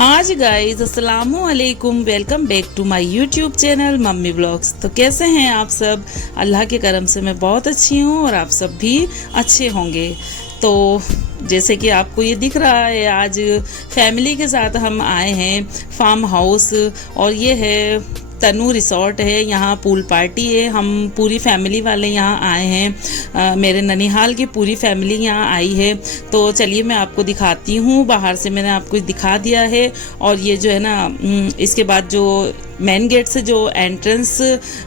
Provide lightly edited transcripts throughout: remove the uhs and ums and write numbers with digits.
हाँ जी गाइस, अस्सलामु अलैकुम। Welcome back to my YouTube channel mummy vlogs. तो कैसे हैं आप सब? अल्लाह के करम से मैं बहुत अच्छी हूँ और आप सब भी अच्छे होंगे। तो जैसे कि आपको ये दिख रहा है, आज फैमिली के साथ हम आए हैं फार्म हाउस, और ये है तनु रिसोर्ट है। यहाँ पूल पार्टी है। हम पूरी फैमिली वाले यहाँ आए हैं। मेरे ननिहाल की पूरी फैमिली यहाँ आई है। तो चलिए मैं आपको दिखाती हूँ। बाहर से मैंने आपको दिखा दिया है, और ये जो है ना, इसके बाद जो मेन गेट से जो एंट्रेंस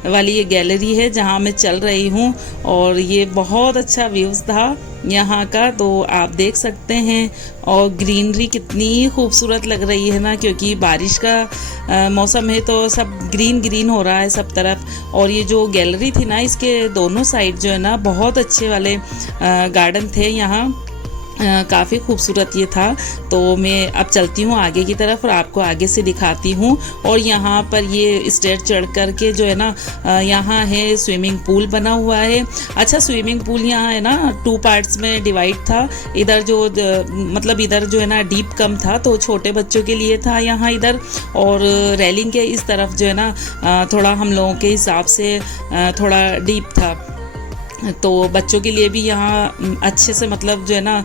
वाली ये गैलरी है जहाँ मैं चल रही हूँ, और ये बहुत अच्छा व्यूज़ था यहाँ का, तो आप देख सकते हैं। और ग्रीनरी कितनी खूबसूरत लग रही है ना, क्योंकि बारिश का मौसम है तो सब ग्रीन ग्रीन हो रहा है सब तरफ। और ये जो गैलरी थी ना, इसके दोनों साइड जो है ना बहुत अच्छे वाले गार्डन थे यहाँ। काफ़ी खूबसूरत ये था। तो मैं अब चलती हूँ आगे की तरफ और आपको आगे से दिखाती हूँ। और यहाँ पर ये स्टेयर चढ़ कर के जो है ना, यहाँ है स्विमिंग पूल बना हुआ है। अच्छा, स्विमिंग पूल यहाँ है ना 2 पार्ट्स में डिवाइड था। इधर जो मतलब इधर जो है ना डीप कम था, तो छोटे बच्चों के लिए था यहाँ इधर, और रेलिंग के इस तरफ जो है ना थोड़ा हम लोगों के हिसाब से थोड़ा डीप था। तो बच्चों के लिए भी यहाँ अच्छे से मतलब जो है ना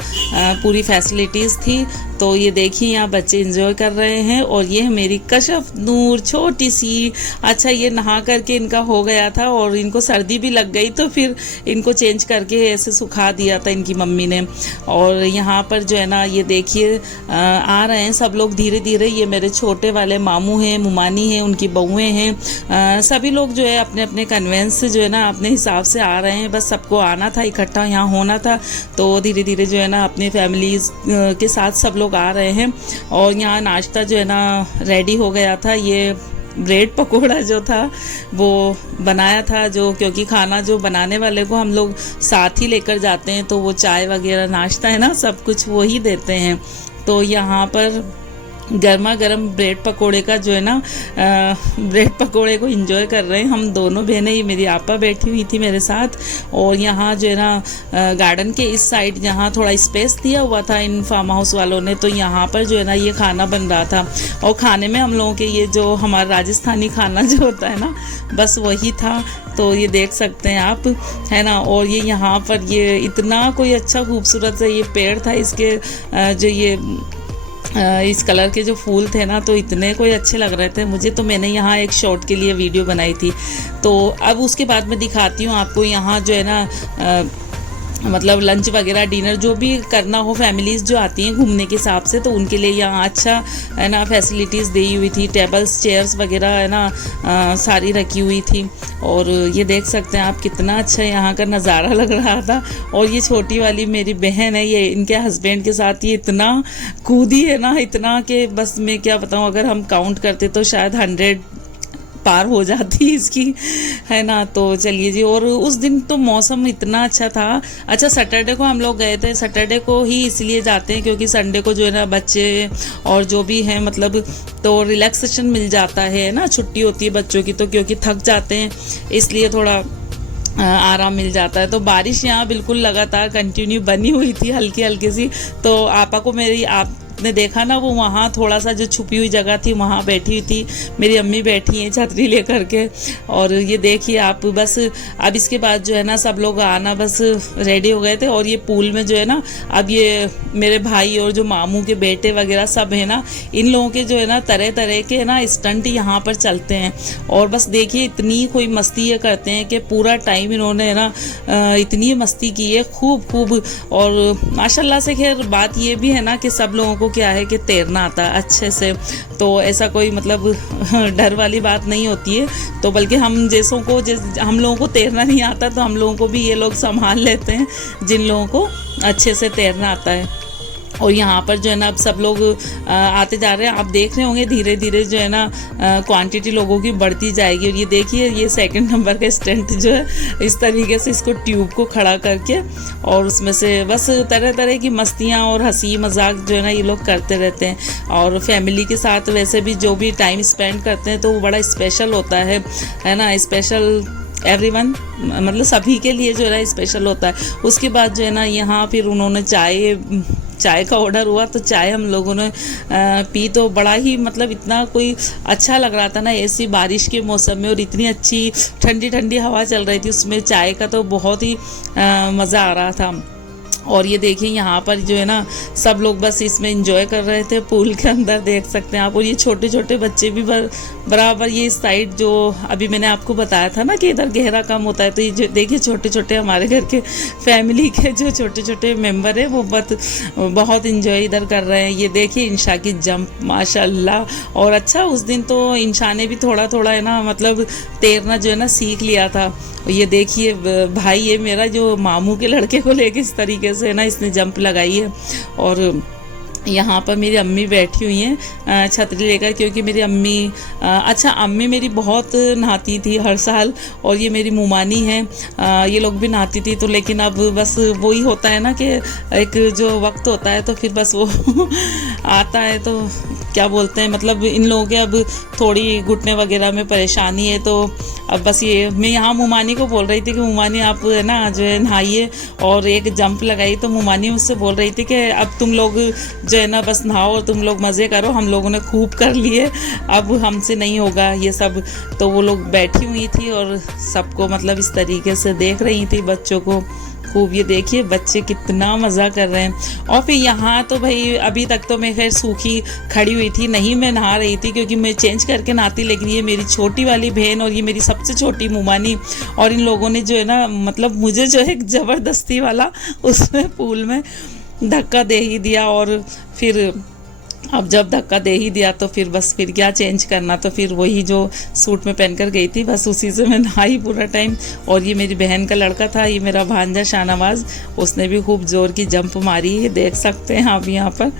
पूरी फैसिलिटीज़ थी। तो ये देखिए यहाँ बच्चे एंजॉय कर रहे हैं। और ये है मेरी कशफ नूर, छोटी सी। अच्छा, ये नहा करके इनका हो गया था और इनको सर्दी भी लग गई, तो फिर इनको चेंज करके ऐसे सुखा दिया था इनकी मम्मी ने। और यहाँ पर जो है ना ये देखिए आ रहे हैं सब लोग धीरे धीरे। ये मेरे छोटे वाले मामू हैं, मुमानी हैं, उनकी बहुएँ हैं। सभी लोग जो है अपने अपने कन्वेंस से जो है ना अपने हिसाब से आ रहे हैं। बस सबको आना था, इकट्ठा यहाँ होना था। तो धीरे धीरे जो है ना अपनी फैमिलीज़ के साथ सब लोग आ रहे हैं। और यहाँ नाश्ता जो है ना रेडी हो गया था। ये ब्रेड पकोड़ा जो था वो बनाया था, जो क्योंकि खाना जो बनाने वाले को हम लोग साथ ही लेकर जाते हैं, तो वो चाय वगैरह नाश्ता है ना सब कुछ वो ही देते हैं। तो यहाँ पर गर्मा गर्म ब्रेड पकोड़े का जो है ना ब्रेड पकोड़े को एंजॉय कर रहे हैं हम दोनों बहनें। ये मेरी आपा बैठी हुई थी मेरे साथ। और यहाँ जो है ना गार्डन के इस साइड जहाँ थोड़ा स्पेस दिया हुआ था इन फार्म हाउस वालों ने, तो यहाँ पर जो है ना ये खाना बन रहा था। और खाने में हम लोगों के ये जो हमारा राजस्थानी खाना जो होता है ना, बस वही था। तो ये देख सकते हैं आप, है ना। और ये यहाँ पर ये इतना कोई अच्छा खूबसूरत सा ये पेड़ था, इसके जो ये इस कलर के जो फूल थे ना, तो इतने कोई अच्छे लग रहे थे मुझे। तो मैंने यहाँ एक शॉट के लिए वीडियो बनाई थी। तो अब उसके बाद मैं दिखाती हूँ आपको यहाँ जो है ना मतलब लंच वगैरह डिनर जो भी करना हो, फैमिलीज़ जो आती हैं घूमने के हिसाब से, तो उनके लिए यहाँ अच्छा है ना फैसिलिटीज़ दी हुई थी। टेबल्स चेयर्स वगैरह है ना सारी रखी हुई थी। और ये देख सकते हैं आप कितना अच्छा यहाँ का नज़ारा लग रहा था। और ये छोटी वाली मेरी बहन है, ये इनके हस्बैंड के साथ ये इतना कूदी है ना, इतना कि बस मैं क्या बताऊँ, अगर हम काउंट करते तो शायद 100 पार हो जाती इसकी, है ना। तो चलिए जी। और उस दिन तो मौसम इतना अच्छा था। अच्छा, सैटरडे को हम लोग गए थे। सैटरडे को ही इसलिए जाते हैं क्योंकि संडे को जो है ना बच्चे और जो भी हैं मतलब तो रिलैक्सेशन मिल जाता है ना, छुट्टी होती है बच्चों की, तो क्योंकि थक जाते हैं इसलिए थोड़ा आराम मिल जाता है। तो बारिश यहाँ बिल्कुल लगातार कंटिन्यू बनी हुई थी, हल्की हल्की सी। तो आपा को मेरी आपने देखा ना, वो वहाँ थोड़ा सा जो छुपी हुई जगह थी वहाँ बैठी हुई थी। मेरी अम्मी बैठी हैं छतरी लेकर के। और ये देखिए आप, बस अब इसके बाद जो है ना सब लोग आना बस रेडी हो गए थे। और ये पूल में जो है ना, अब ये मेरे भाई और जो मामू के बेटे वगैरह सब है ना, इन लोगों के जो है ना तरह तरह के ना स्टंट यहाँ पर चलते हैं। और बस देखिए इतनी कोई मस्ती ये करते हैं कि पूरा टाइम इन्होंने है ना इतनी मस्ती की है खूब खूब। और माशाल्लाह से खैर बात ये भी है ना कि सब लोगों को क्या है कि तैरना आता है अच्छे से। तो ऐसा कोई मतलब डर वाली बात नहीं होती है। तो बल्कि हम जैसों को हम लोगों को तैरना नहीं आता, तो हम लोगों को भी ये लोग संभाल लेते हैं जिन लोगों को अच्छे से तैरना आता है। और यहाँ पर जो है ना अब सब लोग आते जा रहे हैं। आप देख रहे होंगे धीरे धीरे जो है ना क्वांटिटी लोगों की बढ़ती जाएगी। और ये देखिए ये 2nd नंबर का स्टंट जो है, इस तरीके से इसको ट्यूब को खड़ा करके और उसमें से बस तरह तरह की मस्तियाँ और हंसी मजाक जो है ना ये लोग करते रहते हैं। और फैमिली के साथ वैसे भी जो भी टाइम स्पेंड करते हैं तो वो बड़ा स्पेशल होता है ना। स्पेशल एवरीवन मतलब सभी के लिए जो है ना स्पेशल होता है। उसके बाद जो है ना यहाँ फिर उन्होंने चाय चाय का ऑर्डर हुआ तो चाय हम लोगों ने पी, तो बड़ा ही मतलब इतना कोई अच्छा लग रहा था ना ऐसी बारिश के मौसम में, और इतनी अच्छी ठंडी ठंडी हवा चल रही थी उसमें, चाय का तो बहुत ही मज़ा आ रहा था। और ये देखिए यहाँ पर जो है ना सब लोग बस इसमें एंजॉय कर रहे थे, पूल के अंदर देख सकते हैं आप। और ये छोटे छोटे बच्चे भी बराबर ये साइड जो अभी मैंने आपको बताया था ना कि इधर गहरा कम होता है, तो ये जो देखिए छोटे छोटे हमारे घर के फैमिली के जो छोटे छोटे मेंबर है वो बहुत इंजॉय इधर कर रहे हैं। ये देखिए इंशा की जंप माशाल्लाह। और अच्छा उस दिन तो इंशा ने भी थोड़ा थोड़ा है ना मतलब तैरना जो है ना सीख लिया था। ये देखिए भाई ये मेरा जो मामू के लड़के को लेके इस तरीके से ना इसने जंप लगाई है। और यहाँ पर मेरी अम्मी बैठी हुई हैं छतरी लेकर, क्योंकि मेरी अम्मी अच्छा अम्मी मेरी बहुत नहाती थी हर साल, और ये मेरी मुमानी है ये लोग भी नहाती थी। तो लेकिन अब बस वही होता है ना कि एक जो वक्त होता है तो फिर बस वो आता है, तो क्या बोलते हैं मतलब इन लोगों के अब थोड़ी घुटने वगैरह में परेशानी है। तो अब बस ये मैं यहाँ मुमानी को बोल रही थी कि मुमानी आप है ना जो है नहाइए और एक जंप लगाई, तो मुमानी मुझसे बोल रही थी कि अब तुम लोग जो है ना बस नहाओ और तुम लोग मज़े करो, हम लोगों ने खूब कर लिए, अब हमसे नहीं होगा ये सब। तो वो लोग बैठी हुई थी और सबको मतलब इस तरीके से देख रही थी बच्चों को खूब। ये देखिए बच्चे कितना मज़ा कर रहे हैं। और फिर यहाँ तो भाई अभी तक तो मैं खैर सूखी खड़ी हुई थी, नहीं मैं नहा रही थी क्योंकि मैं चेंज करके नहाती, लेकिन ये मेरी छोटी वाली बहन और ये मेरी सबसे छोटी मुमानी और इन लोगों ने जो है ना मतलब मुझे जो है एक ज़बरदस्ती वाला उसमें पूल में धक्का दे ही दिया। और फिर अब जब धक्का दे ही दिया तो फिर बस फिर क्या चेंज करना, तो फिर वही जो सूट में पहनकर गई थी बस उसी से मैं नहाई पूरा टाइम। और ये मेरी बहन का लड़का था, ये मेरा भांजा शाहनवाज, उसने भी खूब ज़ोर की जंप मारी है, देख सकते हैं आप यहाँ पर।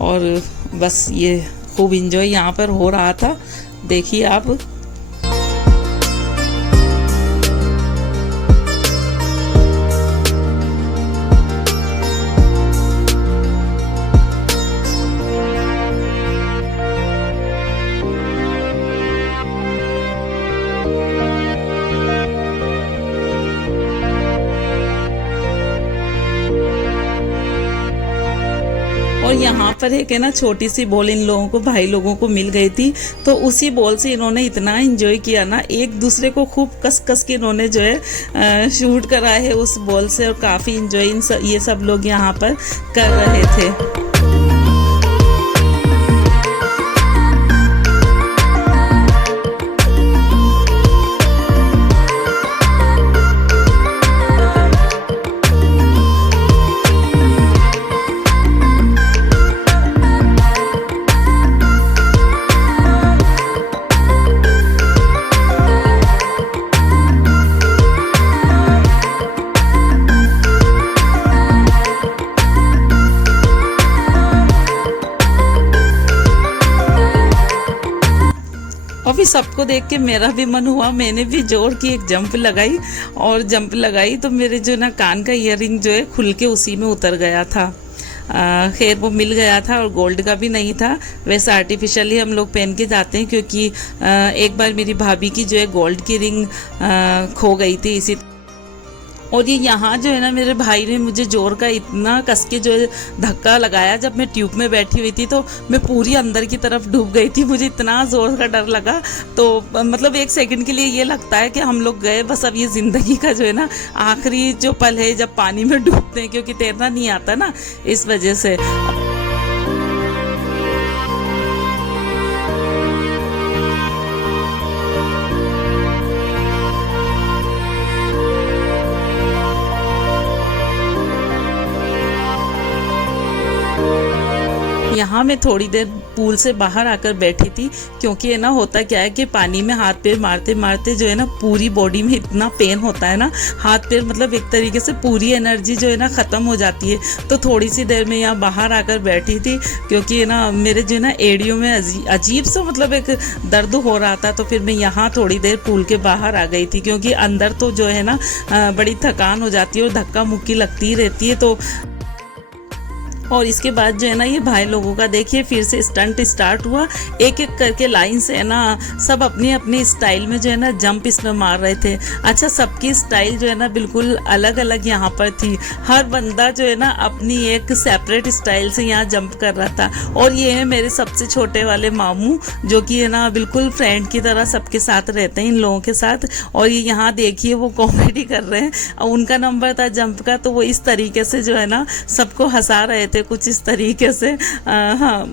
और बस ये खूब इंजॉय यहाँ पर हो रहा था, देखिए आप। और यहाँ पर एक है ना छोटी सी बॉल इन लोगों को भाई लोगों को मिल गई थी, तो उसी बॉल से इन्होंने इतना एंजॉय किया ना, एक दूसरे को खूब कस कस के इन्होंने जो है शूट करा है उस बॉल से, और काफ़ी एंजॉय ये सब लोग यहाँ पर कर रहे थे। और फिर सबको देख के मेरा भी मन हुआ, मैंने भी जोर की एक जंप लगाई, और जंप लगाई तो मेरे जो ना कान का ईयरिंग जो है खुल के उसी में उतर गया था। खैर वो मिल गया था और गोल्ड का भी नहीं था, वैसे आर्टिफिशियली हम लोग पहन के जाते हैं, क्योंकि एक बार मेरी भाभी की जो है गोल्ड की रिंग खो गई थी इसी। और ये यहाँ जो है ना मेरे भाई ने मुझे जोर का इतना कस के जो है धक्का लगाया, जब मैं ट्यूब में बैठी हुई थी तो मैं पूरी अंदर की तरफ डूब गई थी, मुझे इतना ज़ोर का डर लगा। तो मतलब एक सेकंड के लिए ये लगता है कि हम लोग गए, बस अब ये ज़िंदगी का जो है ना आखिरी जो पल है जब पानी में डूबते हैं, क्योंकि तैरना नहीं आता ना, इस वजह से। यहाँ मैं थोड़ी देर पूल से बाहर आकर बैठी थी, क्योंकि है ना होता क्या है कि पानी में हाथ पैर मारते मारते जो है ना पूरी बॉडी में इतना पेन होता है ना, हाथ पैर मतलब एक तरीके से पूरी एनर्जी जो है ना ख़त्म हो जाती है। तो थोड़ी सी देर में यहाँ बाहर आकर बैठी थी, क्योंकि है ना मेरे जो है ना एड़ियों में अजीब सा मतलब एक दर्द हो रहा था। तो फिर मैं यहाँ थोड़ी देर पूल के बाहर आ गई थी, क्योंकि अंदर तो जो है ना बड़ी थकान हो जाती है और धक्का मुक्की लगती रहती है। तो और इसके बाद जो है ना ये भाई लोगों का देखिए फिर से स्टंट स्टार्ट हुआ। एक एक करके लाइन से है ना सब अपनी अपनी स्टाइल में जो है ना जंप इसमें मार रहे थे। अच्छा, सबकी स्टाइल जो है ना बिल्कुल अलग अलग यहाँ पर थी। हर बंदा जो है ना अपनी एक सेपरेट स्टाइल से यहाँ जंप कर रहा था। और ये है मेरे सबसे छोटे वाले मामू, जो कि है ना बिल्कुल फ्रेंड की तरह सबके साथ रहते हैं इन लोगों के साथ। और ये यहाँ देखिए वो कॉमेडी कर रहे हैं। और उनका नंबर था जंप का, तो वो इस तरीके से जो है ना सबको हंसा रहे थे कुछ इस तरीके से। हाँ,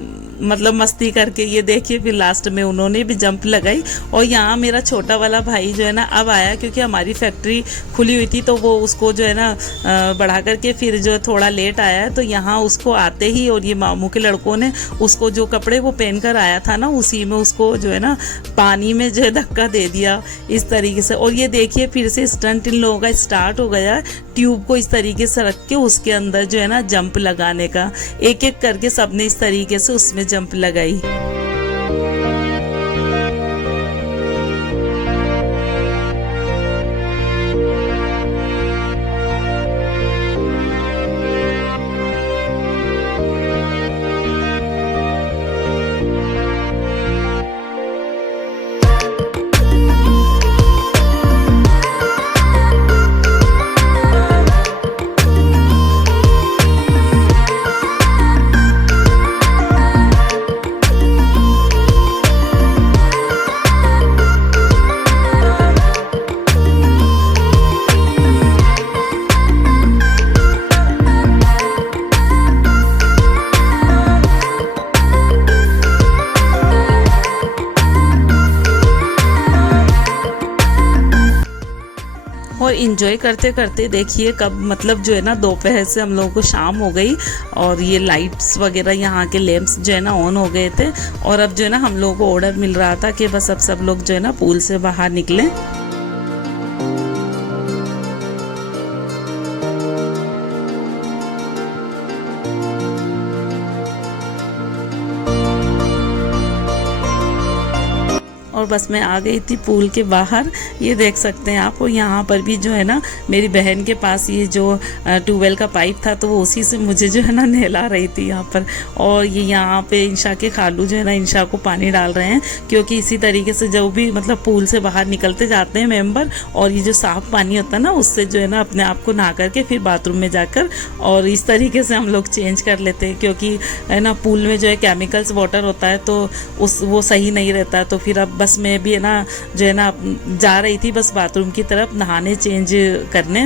मतलब मस्ती करके। ये देखिए फिर लास्ट में उन्होंने भी जंप लगाई। और यहाँ मेरा छोटा वाला भाई जो है ना अब आया, क्योंकि हमारी फैक्ट्री खुली हुई थी तो वो उसको जो है ना बढ़ा करके फिर जो थोड़ा लेट आया है। तो यहाँ उसको आते ही और ये मामू के लड़कों ने उसको जो कपड़े वो पहन कर आया था ना उसी में उसको जो है ना पानी में जो है धक्का दे दिया इस तरीके से। और ये देखिए फिर से स्टंट इन लोगों का स्टार्ट हो गया, ट्यूब को इस तरीके से रख के उसके अंदर जो है ना जंप लगाने का। एक एक करके सबने इस तरीके से उसमें जंप लगाई। और इन्जॉय करते करते देखिए कब मतलब जो है ना दोपहर से हम लोगों को शाम हो गई। और ये लाइट्स वगैरह यहाँ के लैंप्स जो है ना ऑन हो गए थे। और अब जो है ना हम लोगों को ऑर्डर मिल रहा था कि बस अब सब लोग जो है ना पूल से बाहर निकलें। और बस मैं आ गई थी पूल के बाहर, ये देख सकते हैं आप। और यहाँ पर भी जो है ना मेरी बहन के पास ये जो ट्यूबवेल का पाइप था तो वो उसी से मुझे जो है ना नहला रही थी यहाँ पर। और ये यहाँ पे इंशा के खालू जो है ना इंशा को पानी डाल रहे हैं, क्योंकि इसी तरीके से जब भी मतलब पूल से बाहर निकलते जाते हैं मेंबर, और ये जो साफ़ पानी होता है ना उससे जो है ना अपने आप को नहा करके फिर बाथरूम में जाकर और इस तरीके से हम लोग चेंज कर लेते हैं। क्योंकि है ना पूल में जो है केमिकल्स वाटर होता है तो वो सही नहीं रहता। तो फिर अब बस मैं भी है ना जो है ना जा रही थी बस बाथरूम की तरफ नहाने चेंज करने।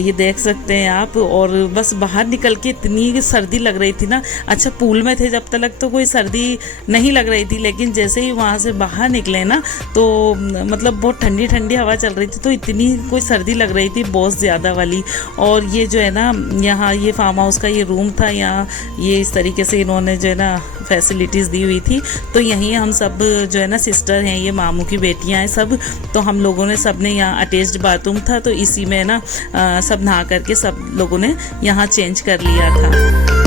ये देख सकते हैं आप। और बस बाहर निकल के इतनी सर्दी लग रही थी ना। अच्छा, पूल में थे जब तक तो कोई सर्दी नहीं लग रही थी, लेकिन जैसे ही वहाँ से बाहर निकले ना तो मतलब बहुत ठंडी ठंडी हवा चल रही थी, तो इतनी कोई सर्दी लग रही थी बहुत ज़्यादा वाली। और ये जो है ना यहाँ ये फार्म हाउस का ये रूम था, यहाँ ये इस तरीके से इन्होंने जो है ना फैसिलिटीज़ दी हुई थी। तो यहीं हम सब जो है ना सिस्टर हैं, ये मामू की बेटियां हैं सब, तो हम लोगों ने सब ने यहाँ अटैच्ड बाथरूम था तो इसी में ना सब नहा करके सब लोगों ने यहाँ चेंज कर लिया था।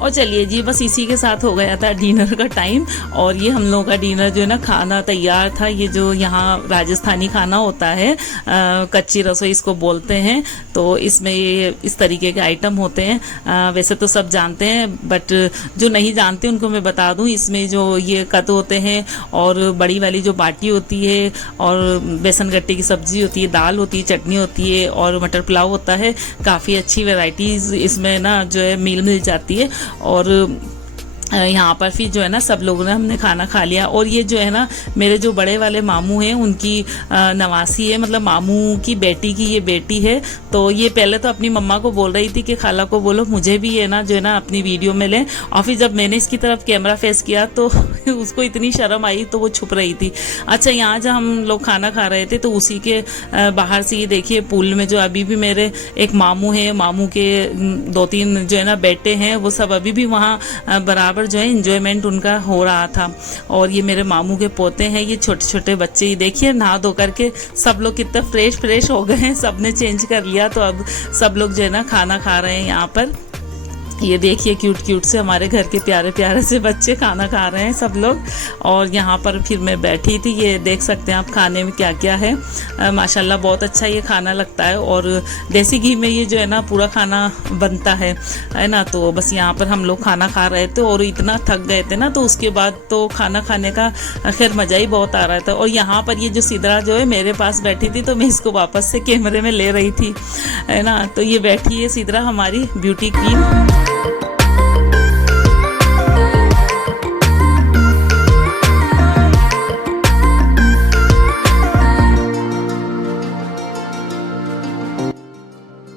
और चलिए जी, बस इसी के साथ हो गया था डिनर का टाइम। और ये हम लोगों का डिनर जो है ना खाना तैयार था। ये जो यहाँ राजस्थानी खाना होता है कच्ची रसोई इसको बोलते हैं। तो इसमें ये इस तरीके के आइटम होते हैं। वैसे तो सब जानते हैं बट जो नहीं जानते उनको मैं बता दूं, इसमें जो ये कत होते हैं और बड़ी वाली जो बाटी होती है और बेसन गट्टे की सब्जी होती है, दाल होती है, चटनी होती है और मटर पुलाव होता है। काफ़ी अच्छी वैरायटीज़ इसमें ना जो है मिल जाती है। और यहाँ पर फिर जो है ना सब लोगों ने हमने खाना खा लिया। और ये जो है ना मेरे जो बड़े वाले मामू हैं उनकी नवासी है, मतलब मामू की बेटी की ये बेटी है। तो ये पहले तो अपनी मम्मा को बोल रही थी कि खाला को बोलो मुझे भी है ना जो है ना अपनी वीडियो में लें। और फिर जब मैंने इसकी तरफ कैमरा फेस किया तो उसको इतनी शर्म आई तो वो छुप रही थी। अच्छा, यहाँ जब हम लोग खाना खा रहे थे तो उसी के बाहर से ये देखिए पूल में जो अभी भी मेरे एक मामू हैं, मामू के 2-3 जो है ना बेटे हैं, वो सब अभी भी वहाँ बराबर जो है एंजॉयमेंट उनका हो रहा था। और ये मेरे मामू के पोते हैं, ये छोटे छोटे बच्चे, ये देखिए नहा धो करके सब लोग कितना फ्रेश हो गए हैं, सब ने चेंज कर लिया। तो अब सब लोग जो है ना खाना खा रहे हैं यहाँ पर। ये देखिए क्यूट क्यूट से हमारे घर के प्यारे प्यारे से बच्चे खाना खा रहे हैं सब लोग। और यहाँ पर फिर मैं बैठी थी, ये देख सकते हैं आप खाने में क्या क्या है। माशाल्लाह बहुत अच्छा ये खाना लगता है और देसी घी में ये जो है ना पूरा खाना बनता है ना। तो बस यहाँ पर हम लोग खाना खा रहे थे और इतना थक गए थे ना, तो उसके बाद तो खाना खाने का खैर मज़ा ही बहुत आ रहा था। और यहाँ पर ये जो सिदरा जो है मेरे पास बैठी थी, तो मैं इसको वापस से कैमरे में ले रही थी, है ना। तो ये बैठी है सिदरा, हमारी ब्यूटी क्वीन।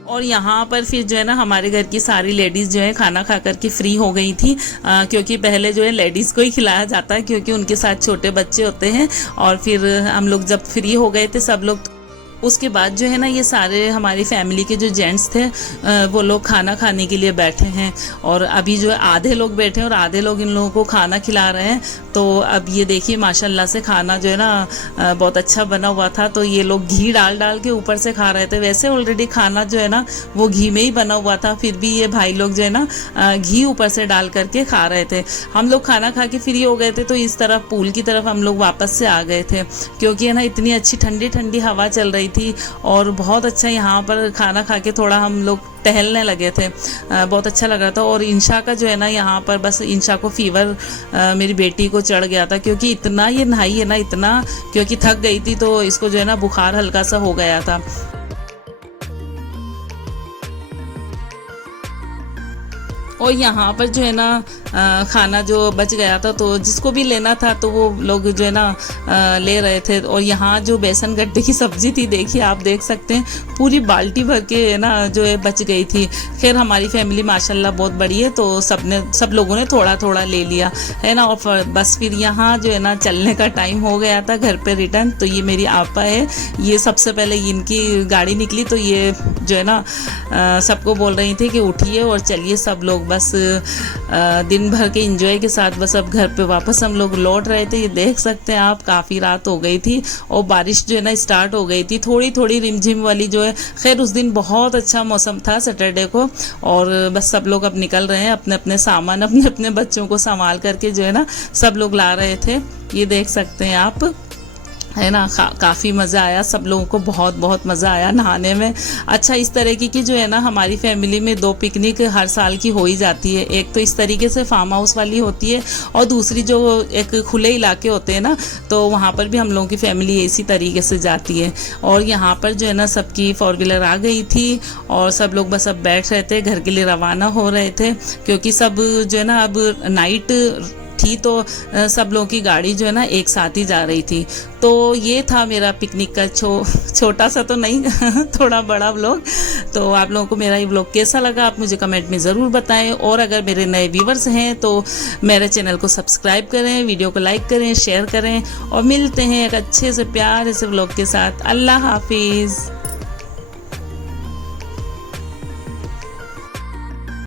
और यहाँ पर फिर जो है ना हमारे घर की सारी लेडीज़ जो है खाना खा कर के फ्री हो गई थी, क्योंकि पहले जो है लेडीज़ को ही खिलाया जाता है, क्योंकि उनके साथ छोटे बच्चे होते हैं। और फिर हम लोग जब फ्री हो गए थे सब लोग, उसके बाद जो है ना ये सारे हमारी फैमिली के जो जेंट्स थे वो लोग खाना खाने के लिए बैठे हैं। और अभी जो है आधे लोग बैठे हैं और आधे लोग इन लोगों को खाना खिला रहे हैं। तो अब ये देखिए माशाल्लाह से खाना जो है ना बहुत अच्छा बना हुआ था। तो ये लोग घी डाल डाल के ऊपर से खा रहे थे। वैसे ऑलरेडी खाना जो है ना वो घी में ही बना हुआ था, फिर भी ये भाई लोग जो है ना घी ऊपर से डाल करके खा रहे थे। हम लोग खाना खा के फ्री हो गए थे, तो इस तरफ पूल की तरफ हम लोग वापस से आ गए थे, क्योंकि है ना इतनी अच्छी ठंडी ठंडी हवा चल रही थी और बहुत अच्छा यहाँ पर खाना खा के थोड़ा हम लोग टहलने लगे थे। बहुत अच्छा लग रहा था। और इंशा का जो है ना यहाँ पर बस इंशा को फीवर मेरी बेटी को चढ़ गया था, क्योंकि इतना ये नहाई है ना, इतना, क्योंकि थक गई थी तो इसको जो है ना बुखार हल्का सा हो गया था। और यहाँ पर जो है ना खाना जो बच गया था, तो जिसको भी लेना था तो वो लोग जो है ना ले रहे थे। और यहाँ जो बेसन गड्ढे की सब्ज़ी थी, देखिए आप देख सकते हैं पूरी बाल्टी भर के है ना जो है बच गई थी। खैर हमारी फैमिली माशाल्लाह बहुत बड़ी है, तो सब लोगों ने थोड़ा थोड़ा ले लिया, है ना। और बस फिर यहाँ जो है ना चलने का टाइम हो गया था घर पे रिटर्न। तो ये मेरी आपा है, ये सबसे पहले इनकी गाड़ी निकली, तो ये जो है ना सबको बोल रही थी कि उठिए और चलिए सब लोग। बस दिन भर के एंजॉय के साथ बस अब घर पे वापस हम लोग लौट रहे थे। ये देख सकते हैं आप, काफ़ी रात हो गई थी और बारिश जो है ना स्टार्ट हो गई थी, थोड़ी थोड़ी रिमझिम वाली जो है। खैर उस दिन बहुत अच्छा मौसम था सैटरडे को। और बस सब लोग अब निकल रहे हैं, अपने अपने सामान अपने अपने बच्चों को संभाल करके जो है ना सब लोग ला रहे थे। ये देख सकते हैं आप, है ना। काफ़ी मज़ा आया, सब लोगों को बहुत बहुत मज़ा आया नहाने में। अच्छा, इस तरीके की जो है ना हमारी फैमिली में 2 पिकनिक हर साल की हो ही जाती है। एक तो इस तरीके से फार्म हाउस वाली होती है, और दूसरी जो एक खुले इलाके होते हैं ना, तो वहाँ पर भी हम लोगों की फैमिली इसी तरीके से जाती है। और यहाँ पर जो है ना सबकी 4 व्हीलर आ गई थी और सब लोग बस अब बैठ रहे थे, घर के लिए रवाना हो रहे थे, क्योंकि सब जो है ना अब नाइट थी, तो सब लोगों की गाड़ी जो है ना एक साथ ही जा रही थी। तो ये था मेरा पिकनिक का छोटा सा तो नहीं थोड़ा बड़ा व्लॉग। तो आप लोगों को मेरा ये व्लॉग कैसा लगा आप मुझे कमेंट में ज़रूर बताएं। और अगर मेरे नए व्यूवर्स हैं तो मेरे चैनल को सब्सक्राइब करें, वीडियो को लाइक करें, शेयर करें। और मिलते हैं एक अच्छे से प्यारे से व्लॉग के साथ। अल्लाह हाफिज़।